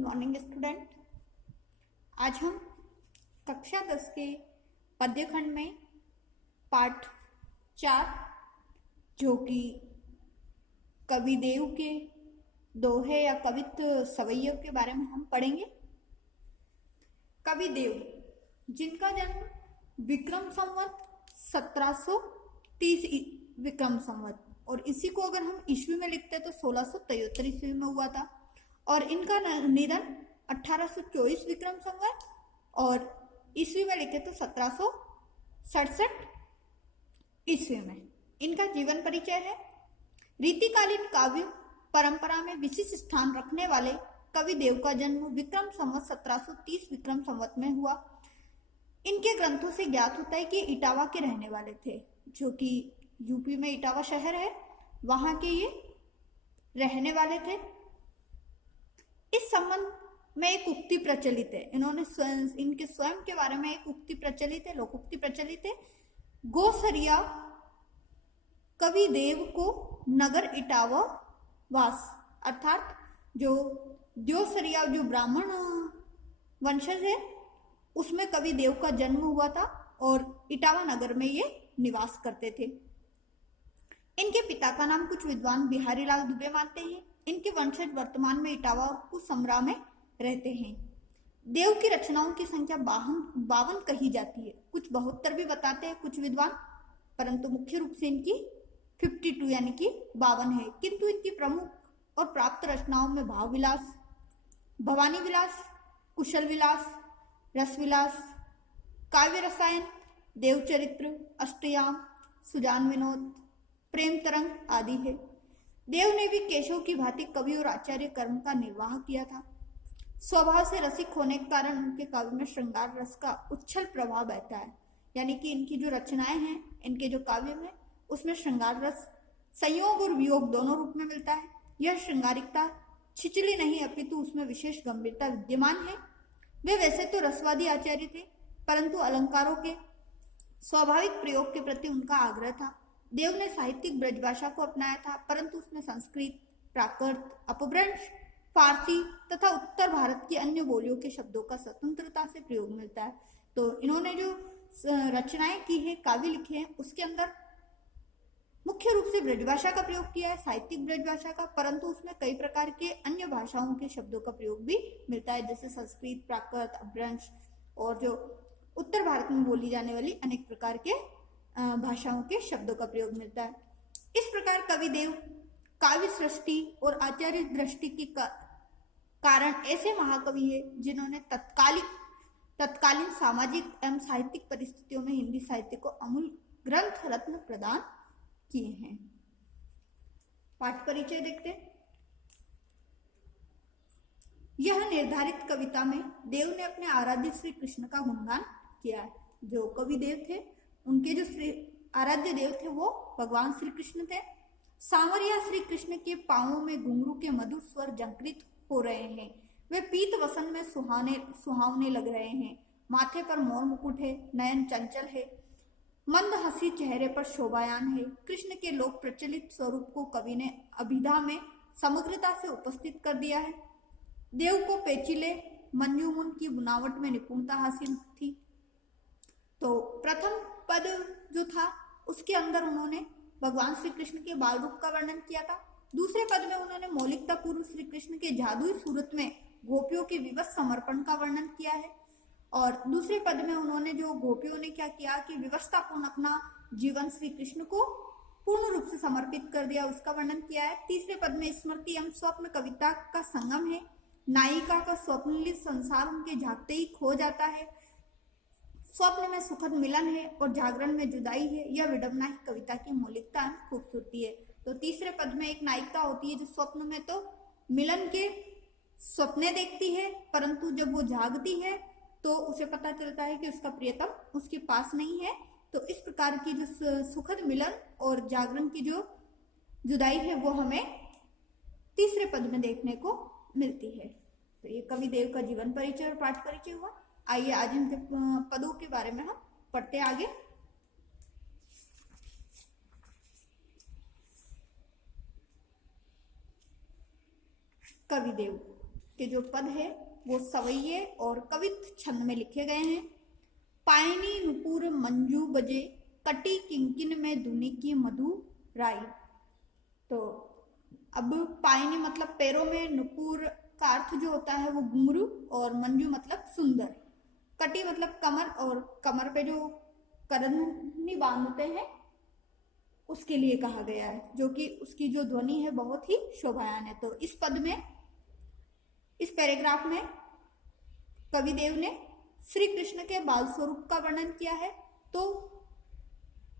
Morning student. आज हम कक्षा 10 के पद्य खंड में पाठ 4 जो कि कविदेव के दोहे या कवित्व सवैयों के बारे में हम पढ़ेंगे। कविदेव जिनका जन्म विक्रम संवत 1730 विक्रम संवत और इसी को अगर हम ईस्वी में लिखते हैं तो 1673 ईस्वी में हुआ था और इनका निधन 1824 विक्रम संवत और ईस्वी में लिखे तो 1767 ईस्वी में। इनका जीवन परिचय है। रीतिकालीन काव्य परंपरा में विशिष्ट स्थान रखने वाले कविदेव का जन्म विक्रम संवत 1730 विक्रम संवत में हुआ। इनके ग्रंथों से ज्ञात होता है कि इटावा के रहने वाले थे, जो कि यूपी में इटावा शहर है, वहां के ये रहने वाले थे। इस संबंध में एक उक्ति प्रचलित है। इन्होंने इनके स्वयं के बारे में एक उक्ति प्रचलित है, लोकोक्ति प्रचलित है। गोसरिया कविदेव को नगर इटावा वास, अर्थात जो द्योसरिया जो ब्राह्मण वंशज है उसमें कविदेव का जन्म हुआ था और इटावा नगर में ये निवास करते थे। इनके पिता का नाम कुछ विद्वान बिहारी लाल दुबे मानते हैं। इनके वंशज वर्तमान में इटावा और कुसमरा में रहते हैं। देव की रचनाओं की संख्या 52 कही जाती है, कुछ 72 भी बताते हैं कुछ विद्वान, परंतु मुख्य रूप से इनकी 52 यानी कि 52 है। किंतु इनकी प्रमुख और प्राप्त रचनाओं में भाव विलास, भवानी विलास, कुशल विलास, रस विलास, काव्य रसायन, देवचरित्र, अष्टयाम, सुजान विनोद, प्रेम तरंग आदि है। देव ने भी केशव की भांति कवि और आचार्य कर्म का निर्वाह किया था। स्वभाव से रसिक होने के कारण उनके काव्य में श्रृंगार रस का उच्छल प्रभाव बहता है, यानी कि इनकी जो रचनाएं हैं, इनके जो काव्य में, उसमें श्रृंगार रस संयोग और वियोग दोनों रूप में मिलता है। यह श्रृंगारिकता छिचली नहीं अपितु उसमें विशेष गंभीरता विद्यमान है। वे वैसे तो रसवादी आचार्य थे, परंतु अलंकारों के स्वाभाविक प्रयोग के प्रति उनका आग्रह था। देव ने साहित्यिक ब्रजभाषा को अपनाया था, परंतु उसमें संस्कृत, प्राकृत, अपभ्रंश, फारसी तथा उत्तर भारत की अन्य बोलियों के शब्दों का स्वतंत्रता से प्रयोग मिलता है। तो इन्होंने जो रचनाएं की है, काव्य लिखे हैं, उसके अंदर मुख्य रूप से ब्रजभाषा का प्रयोग किया है, साहित्यिक ब्रजभाषा का, परंतु उसमें कई प्रकार के अन्य भाषाओं के शब्दों का प्रयोग भी मिलता है, जैसे संस्कृत, प्राकृत, अपभ्रंश और जो उत्तर भारत में बोली जाने वाली अनेक प्रकार के भाषाओं के शब्दों का प्रयोग मिलता है। इस प्रकार कविदेव काव्य सृष्टि और आचार्य दृष्टि के कारण ऐसे महाकवि है जिन्होंने तत्कालीन सामाजिक एवं साहित्यिक परिस्थितियों में हिंदी साहित्य को अमूल्य ग्रंथ रत्न प्रदान किए हैं। पाठ परिचय देखते हैं। यह निर्धारित कविता में देव ने अपने आराध्य श्री कृष्ण का गुणगान किया है। जो कविदेव थे उनके जो आराध्य देव थे वो भगवान श्री कृष्ण थे। सांवरिया श्री कृष्ण के पांवों में घुंघरू के मधुर स्वर झंकृत हो रहे हैं। वे पीत वसन में सुहावने लग रहे हैं। माथे पर मोर मुकुट है, नयन चंचल है, मंद हंसी चेहरे पर शोभायान है। कृष्ण के लोक प्रचलित स्वरूप को कवि ने अभिधा में समग्रता से उपस्थित कर दिया है। देव को पेचिले मंजूमुन की बुनावट में निपुणता हासिल थी। तो प्रथम पद जो था उसके अंदर उन्होंने भगवान श्री कृष्ण के बाल रूप का वर्णन किया था। दूसरे पद में उन्होंने मौलिकता पूर्व श्री कृष्ण के जादुई सूरत में गोपियों के विवश समर्पण का वर्णन किया है। और दूसरे पद में उन्होंने जो गोपियों ने क्या किया कि विवस्थापूर्ण अपना जीवन श्री कृष्ण को पूर्ण रूप से समर्पित कर दिया, उसका वर्णन किया है। तीसरे पद में स्मृति एवं स्वप्न कविता का संगम है। नायिका का स्वप्नलित संसार उनके झांकते ही खो जाता है। स्वप्न में सुखद मिलन है और जागरण में जुदाई है। यह विडंबना ही कविता की मौलिकता एवं खूबसूरती है। तो तीसरे पद में एक नायिका होती है जो स्वप्न में तो मिलन के सपने देखती है, परंतु जब वो जागती है तो उसे पता चलता है कि उसका प्रियतम उसके पास नहीं है। तो इस प्रकार की जो सुखद मिलन और जागरण की जो जुदाई है वो हमें तीसरे पद में देखने को मिलती है। तो ये कविदेव का जीवन परिचय और पाठ परिचय हुआ। आइए आज इनके पदों के बारे में हम पढ़ते आगे। कविदेव के जो पद है वो सवैये और कवित्व छंद में लिखे गए हैं। पायनी नुपुर मंजू बजे, कटी किंकिन में दुनी की मधुराई। तो अब पायनी मतलब पैरों में, नुपुर का अर्थ जो होता है वो घुंघरू, और मंजू मतलब सुंदर, कटी मतलब कमर, और कमर पे जो करधनी बांधते हैं उसके लिए कहा गया है, जो कि उसकी जो ध्वनि है बहुत ही शोभायमान है। तो इस पद में, इस पैराग्राफ में कवि देव ने श्री कृष्ण के बाल स्वरूप का वर्णन किया है। तो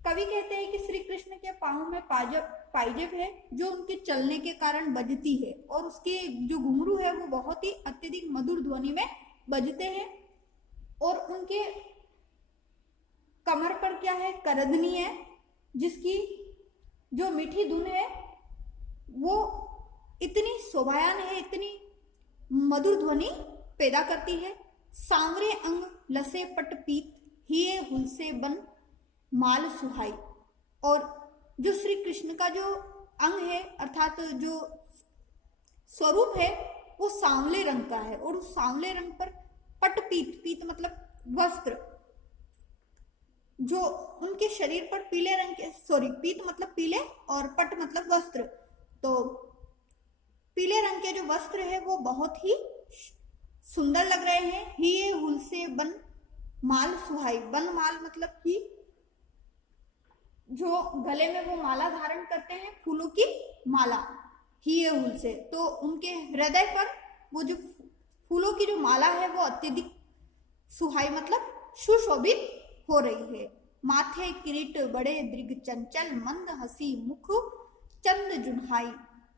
कवि कहते हैं कि श्री कृष्ण के पांव में पाइजेब है जो उनके चलने के कारण बजती है, और उसके जो घुंघरू है वो बहुत ही अत्यधिक मधुर ध्वनि में बजते हैं, और उनके कमर पर क्या है, करधनी है, जिसकी जो मीठी धुन है वो इतनी शोभायमान है, इतनी मधुर ध्वनि पैदा करती है। सांवरे अंग लसे पट पीत, हिये हुलसे बन माल सुहाई। और जो श्री कृष्ण का जो अंग है अर्थात जो स्वरूप है वो सांवले रंग का है, और उस सांवले रंग पर पट पीत, पीत मतलब वस्त्र, जो उनके शरीर पर पीले रंग के, पीत मतलब पीले और पट मतलब वस्त्र, तो पीले रंग के जो वस्त्र है वो बहुत ही सुंदर लग रहे हैं। हिये हुलसे बन माल सुहाई, बन माल मतलब कि जो गले में वो माला धारण करते हैं, फूलों की माला, हिये हुलसे, तो उनके हृदय पर वो जो फूलों की जो माला है वो अत्यधिक सुहाई मतलब सुशोभित हो रही है। माथे किरीट बड़े दृग चंचल, मंद हसी मुख चंद जुन्हाई।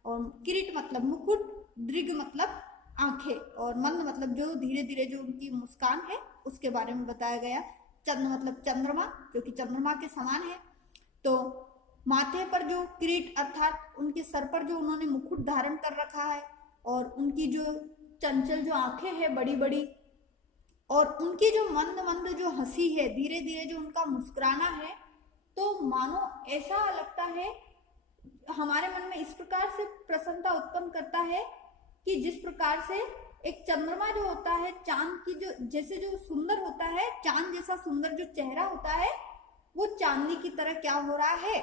और किरीट मतलब मुकुट, दृग मतलब आंखें, और मंद मतलब जो धीरे धीरे जो उनकी मुस्कान है उसके बारे में बताया गया। चंद्र मतलब चंद्रमा, जो कि चंद्रमा के समान है। तो माथे पर जो किरीट अर्थात उनके सर पर जो उन्होंने मुकुट धारण कर रखा है, और उनकी जो चंचल जो आंखें हैं बड़ी बड़ी, और उनकी जो मंद मंद जो हंसी है, धीरे धीरे जो उनका मुस्कुराना है, तो मानो ऐसा लगता है, हमारे मन में इस प्रकार से प्रसन्नता उत्पन्न करता है कि जिस प्रकार से एक चंद्रमा जो होता है, चांद की जो जैसे जो सुंदर होता है, चांद जैसा सुंदर जो चेहरा होता है, वो चांदनी की तरह क्या हो रहा है,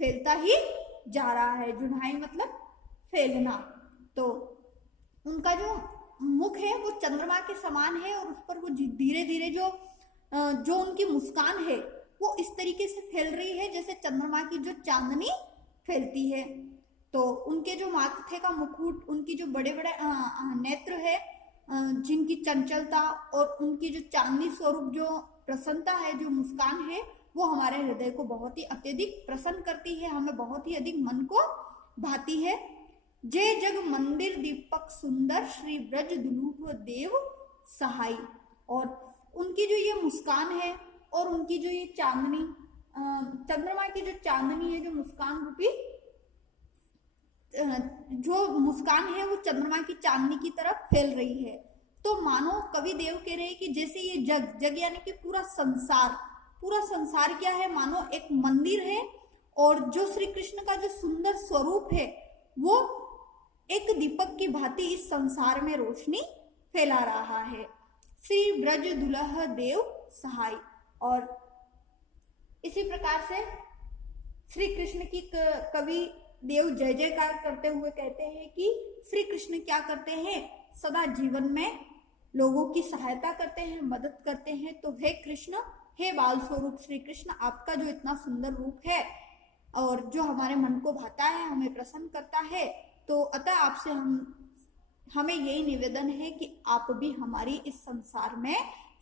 फैलता ही जा रहा है। जुन्हाई मतलब फैलना। तो उनका जो मुख है वो चंद्रमा के समान है, और उस पर वो धीरे धीरे जो उनकी मुस्कान है वो इस तरीके से फैल रही है जैसे चंद्रमा की जो चांदनी फैलती है। तो उनके जो माथे का मुकुट, उनकी जो बड़े बड़े नेत्र है, जिनकी चंचलता और उनकी जो चांदनी स्वरूप जो प्रसन्नता है, जो मुस्कान है, वो हमारे हृदय को बहुत ही अत्यधिक प्रसन्न करती है, हमें बहुत ही अधिक मन को भाती है। जय जग मंदिर दीपक सुंदर, श्री ब्रज दुलूह देव सहाई। और उनकी जो ये मुस्कान है और उनकी जो ये चांदनी, चंद्रमा की जो चांदनी है, जो मुस्कान रूपी जो मुस्कान है वो चंद्रमा की चांदनी की तरफ फैल रही है। तो मानो कवि देव कह रहे हैं कि जैसे ये जग यानी कि पूरा संसार क्या है, मानो एक मंदिर है, और जो श्री कृष्ण का जो सुंदर स्वरूप है वो एक दीपक की भांति इस संसार में रोशनी फैला रहा है। श्री ब्रज दुलह देव सहाय। और इसी प्रकार से श्री कृष्ण की कवि देव जय जयकार करते हुए कहते हैं कि श्री कृष्ण क्या करते हैं, सदा जीवन में लोगों की सहायता करते हैं, मदद करते हैं। तो हे कृष्ण, हे बाल स्वरूप श्री कृष्ण, आपका जो इतना सुंदर रूप है और जो हमारे मन को भाता है, हमें प्रसन्न करता है, तो अतः आपसे हमें यही निवेदन है कि आप भी हमारी इस संसार में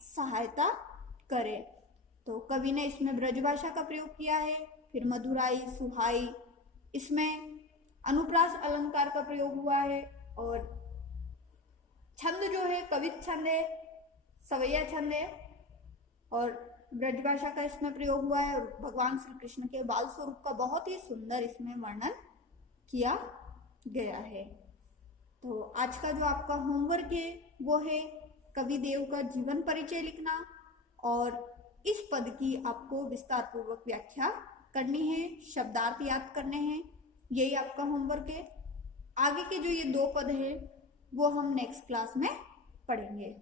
सहायता करें। तो कवि ने इसमें ब्रजभाषा का प्रयोग किया है, फिर मधुराई, सुहाई, इसमें अनुप्रास अलंकार का प्रयोग हुआ है, और छंद जो है कवित छंद है, सवैया छंद है, और ब्रजभाषा का इसमें प्रयोग हुआ है, और भगवान श्री कृष्ण के बाल स्वरूप का बहुत ही सुंदर इसमें वर्णन किया गया है। तो आज का जो आपका होमवर्क है वो है कवि देव का जीवन परिचय लिखना, और इस पद की आपको विस्तार पूर्वक व्याख्या करनी है, शब्दार्थ याद करने हैं, यही आपका होमवर्क है। आगे के जो ये 2 पद हैं वो हम नेक्स्ट क्लास में पढ़ेंगे।